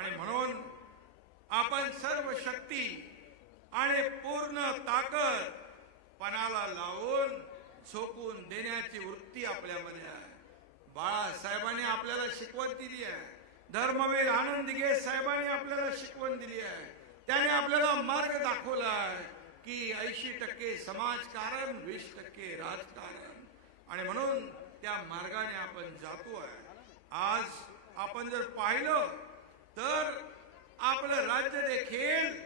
आणि म्हणून आपण सर्व शक्ती आणि पूर्ण ताकद पणाला लावून झोकून देण्याची वृत्ती आपल्यामध्ये आहे. बाळासाहेबांनी आपल्याला शिकवण दिली आहे. धर्मवीर आनंद दिघे साहेबांनी आपल्याला शिकवण दिली आहे. त्याने आपल्याला मार्ग दाखवला आहे की 80% समाजकारण 20% राजकारण, आणि म्हणून त्या मार्गाने आपण जातो आहे. आज आपण जर पाहिलं तर आपलं राज्य देखील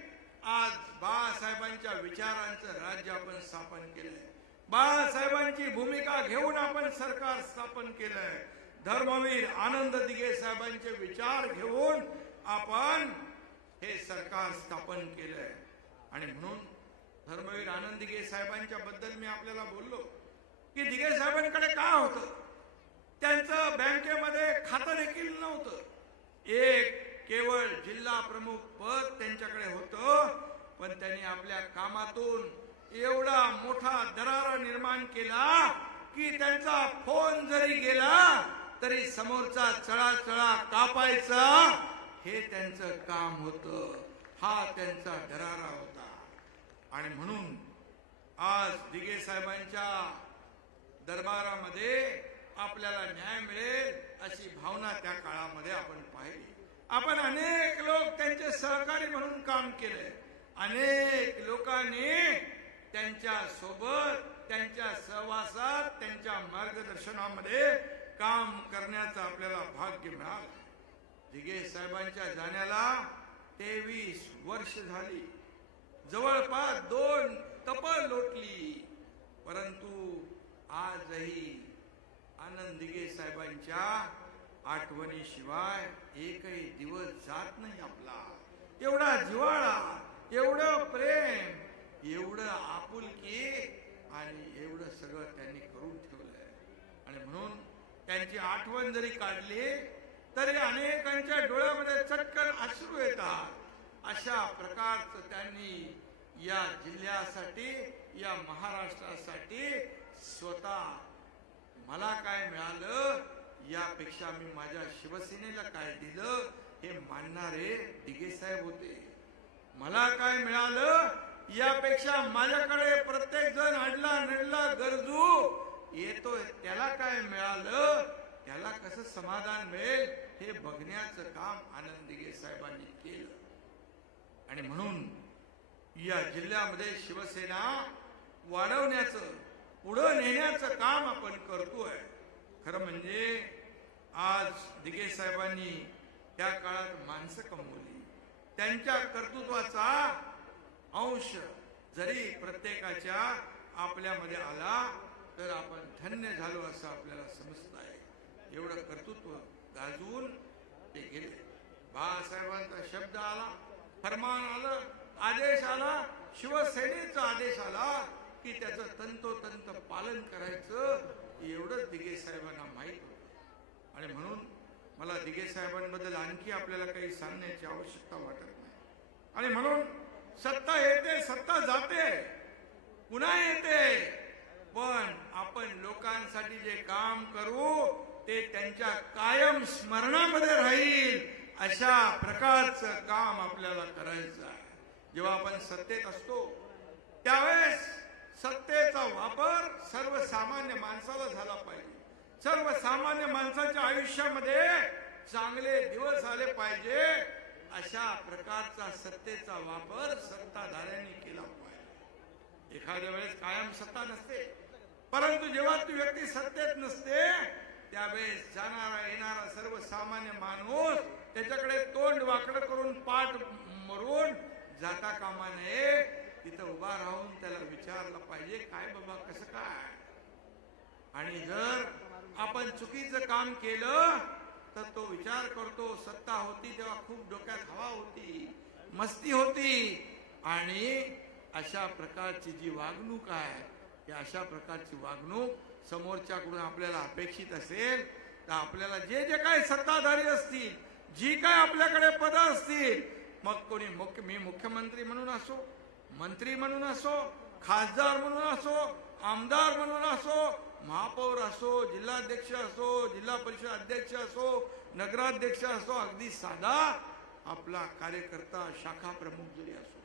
आज बाळासाहेबांच्या विचारांचं राज्य आपण स्थापन केलंय. बाळासाहेबांची भूमिका घेऊन आपण सरकार स्थापन केलंय. धर्मवीर आनंद दिघे साहेबांचे विचार घेऊन आपण हे सरकार स्थापन केलंय. आणि म्हणून धर्मवीर आनंद दिघे साहेबांच्या बद्दल मी आपल्याला बोललो की दिघे साहेबांकडे काय होतं, त्यांचं बँकेमध्ये खातं देखील नव्हतं. एक केवळ जिल्हा प्रमुख पद त्यांच्याकडे होतं, पण त्यांनी आपल्या कामातून एवढा मोठा दरारा निर्माण केला की त्यांचा फोन जरी गेला तरी समोरचा चळा कापायचा हे त्यांचं काम होतं. हा त्यांचा दरारा होता. आणि म्हणून आज दिघे साहेबांच्या दरबारामध्ये आपल्याला न्याय मिळेल अशी भावना त्या काळामध्ये आपण पाहिली. आपण अनेक लोक त्यांचे सहकारी म्हणून काम केले. अनेक लोकांनी त्यांच्या सोबत, त्यांच्या सहवासात, त्यांच्या मार्गदर्शनामध्ये काम करण्याचं आपल्याला भाग्य मिळालं. दिघे साहेबांच्या जाण्याला 23 वर्ष झाली. जवळपास 2 तपं लोटली. परंतु आजही आनंद दिघे साहेबांच्या आठवणीशिवाय एकही दिवस जात नाही आपला. एवढा जिव्हाळा, एवढं प्रेम, एवढं आपुलकी आणि एवढं सगळं त्यांनी करून ठेवलंय. आणि म्हणून त्यांची आठवण जरी काढली तरी अनेकांच्या डोळ्यामध्ये चटकन अश्रू येतात. अशा प्रकारचं त्यांनी या जिल्ह्यासाठी, या महाराष्ट्रासाठी स्वतः मला काय मिळालं यापेक्षा मी माझ्या शिवसेनेला काय दिलं हे मानणारे दिघे साहेब होते. मला काय मिळालं यापेक्षा माझ्याकडे प्रत्येक जण अडला नडला गरजू येतोय त्याला काय मिळालं, त्याला कसं समाधान मिळेल हे बघण्याचं काम आनंद दिघे साहेबांनी केलं. आणि म्हणून या जिल्ह्यामध्ये शिवसेना वाढवण्याचं, पुढं नेण्याचं काम आपण करतोय. खरं म्हणजे आज दिघे साहेबांनी त्या काळात माणसं कमवली. त्यांच्या कर्तृत्वाचा अंश जरी प्रत्येकाच्या आपल्यामध्ये आला तर आपण धन्य झालो असं आपल्याला समजत आहे. एवढं कर्तृत्व गाजवून ते गेले. बाळासाहेबांचा शब्द आला, फरमान आलं, आदेश आला, शिवसेनेचा आदेश आला की त्याचं तंतोतंत पालन करायचं एवढंच दिघे साहेबांना माहीत होतं. आणि म्हणून मला दिघे साहेबांबद्दल आणखी आपल्याला काही सांगण्याची आवश्यकता वाटत नाही. आणि म्हणून सत्ता येते, सत्ता जाते, पुन्हा येते, पण आपण लोकांसाठी जे काम करू ते त्यांच्या कायम स्मरणामध्ये राहील अशा प्रकारचं काम आपल्याला करायचं आहे. जेव्हा आपण सत्तेत असतो त्यावेळेस सत्तेचा वापर सर्वसामान्य माणसाला झाला पाहिजे. सर्वसामान्य माणसाच्या आयुष्यामध्ये चांगले दिवस आले पाहिजे अशा प्रकारचा सत्तेचा वापर सत्ताधाऱ्यांनी केला पाहिजे. एखाद्या वेळेस कायम सत्ता नसते, परंतु जेव्हा ती व्यक्ती सत्तेत नसते त्यावेळेस जाणारा येणारा सर्वसामान्य माणूस त्याच्याकडे तोंड वाकडं करून पाठ मरून जाता कामा नये. तिथं उभा राहून त्याला विचारलं पाहिजे काय बाबा कसं काय. आणि जर आपण चुकीचं काम केलं तर तो विचार करतो सत्ता होती तेव्हा खूप डोक्यात हवा होती, मस्ती होती, आणि अशा प्रकारची जी वागणूक आहे या अशा प्रकारची वागणूक समोरच्याकडून आपल्याला अपेक्षित असेल तर आपल्याला जे जे काही सत्ताधारी असतील, जी काय आपल्याकडे पदं असतील, मग कोणी मी मुख्यमंत्री म्हणून असो, मंत्री म्हणून असो, खासदार म्हणून असो, आमदार म्हणून असो, महापौर असो, जिल्हाध्यक्ष असो, जिल्हा परिषद अध्यक्ष असो, नगराध्यक्ष असो, अगदी साधा आपला कार्यकर्ता शाखा प्रमुख जरी असो,